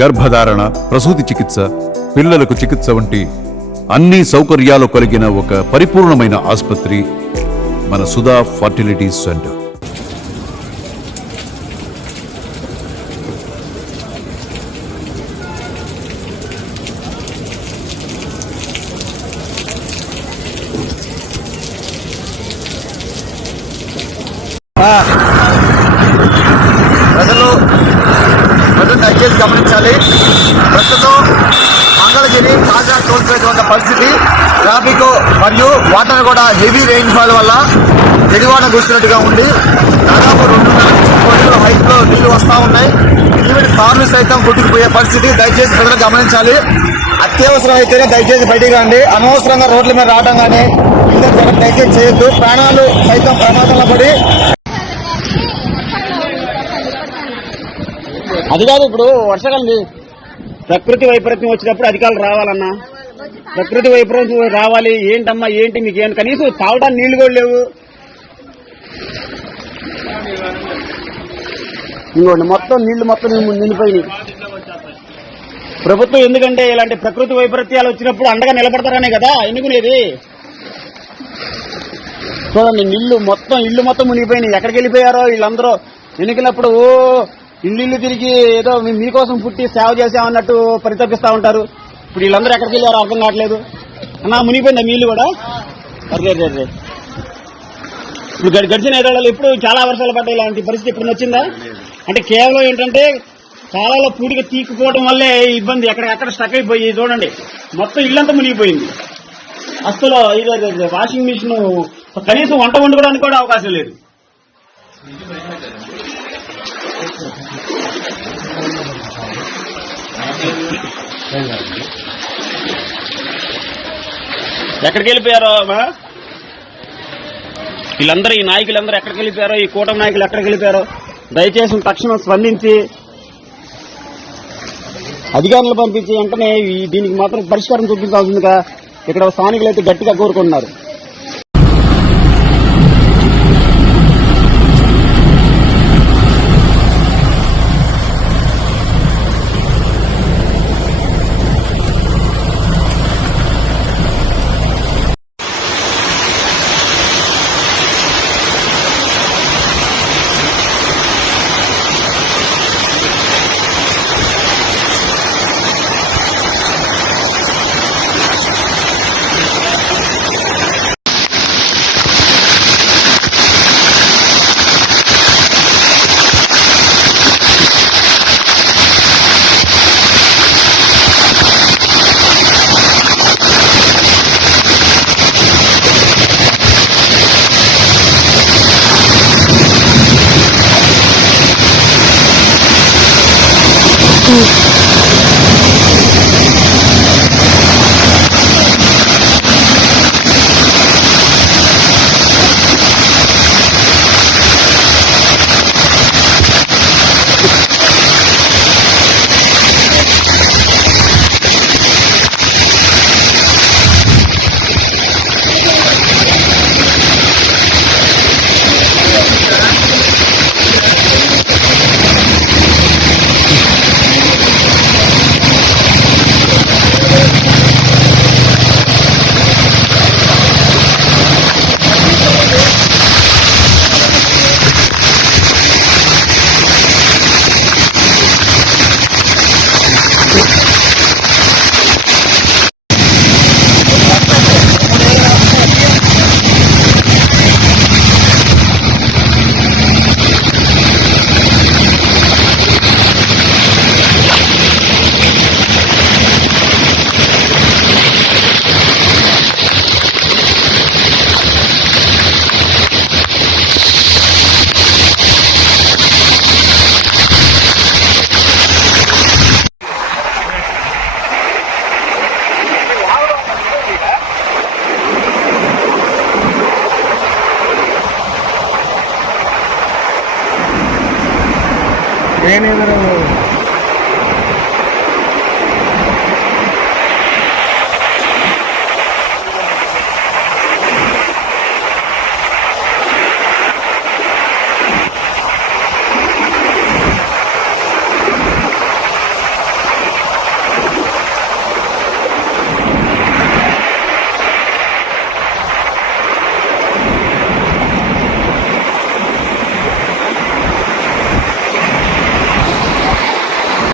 గర్భధారణ, ప్రసూతి చికిత్స, పిల్లలకు చికిత్స వంటి అన్ని సౌకర్యాలు కలిగిన ఒక పరిపూర్ణమైన ఆసుపత్రి మన సుధా ఫర్టిలిటీ సెంటర్. ప్రజలు దయచేసి గమనించాలి. ప్రస్తుతం మంగళగిరి తాజా టోల్ ప్లాజా ఉన్న పరిస్థితి, ట్రాఫిక్ మరియు వాటర్ కూడా హెవీ రెయిన్ ఫాల్ వల్ల ఎడివాన కూర్చున్నట్టుగా ఉంది. దాదాపు 2.5 అడుగుల హైట్ లో నీళ్లు వస్తా ఉన్నాయి. ఈవెన్ కార్లు సైతం కొట్టుకుపోయే పరిస్థితి. దయచేసి ప్రజలు గమనించాలి. అత్యవసరం అయితేనే దయచేసి బయటికి రండి. అనవసరంగా రోడ్ల మీద రావడం కానీ దయచేసి చేయొద్దు. ప్రాణాలు సైతం ప్రమాదంలో పడి అది కాదు. ఇప్పుడు వర్షాకాలం ప్రకృతి వైపరీత్యం వచ్చినప్పుడు అధికారులు రావాలన్నా, ప్రకృతి వైపరీత్యం రావాలి. ఏంటమ్మా ఏంటి మీకు ఏం కనీసం తాగడానికి నీళ్లు కూడా లేవు. ఇంకోండి మొత్తం నీళ్లు మొత్తం నిండిపోయినాయి. ప్రభుత్వం ఎందుకంటే ఇలాంటి ప్రకృతి వైపరీత్యాలు వచ్చినప్పుడు అండగా నిలబడతారనే కదా ఎన్నుకునేది. చూడండి ఇల్లు మొత్తం మునిగిపోయినాయి. ఎక్కడికి వెళ్ళిపోయారో వీళ్ళందరూ. ఎన్నికలప్పుడు ఇల్లు తిరిగి ఏదో మీకోసం పుట్టి సేవ చేసామన్నట్టు పరితపిస్తా ఉంటారు. ఇప్పుడు వీళ్ళందరూ ఎక్కడికి వెళ్ళారో అర్థం కావట్లేదు. అన్నా మునిగిపోయిందా మీ ఇల్లు కూడా? అదే ఇప్పుడు గడిచిన 5 ఏళ్లలో ఇప్పుడు చాలా వర్షాలు పడ్డాయి. ఇలాంటి పరిస్థితి ఇప్పుడు వచ్చిందా? అంటే కేవలం ఏంటంటే చాలా పూడిగా తీక్కుపోవడం వల్లే ఇబ్బంది. ఎక్కడెక్కడ స్టక్ అయిపోయి చూడండి మొత్తం ఇల్లంతా మునిగిపోయింది. అసలు ఇది వాషింగ్ మిషన్ కనీసం వంట వండుకోవడానికి కూడా అవకాశం లేదు. ఎక్కడికి వెళ్ళిపోయారో వీళ్ళందరూ, ఈ నాయకులందరూ ఎక్కడికి వెళ్ళిపోయారో, ఈ కూటమి నాయకులు ఎక్కడికి వెళ్ళిపోయారో దయచేసి తక్షణం స్పందించి అధికారులు పంపించి వెంటనే దీనికి మాత్రం పరిష్కారం చూపించాల్సిందిగా ఇక్కడ స్థానికులు అయితే గట్టిగా కోరుకుంటున్నారు. ఏనేదో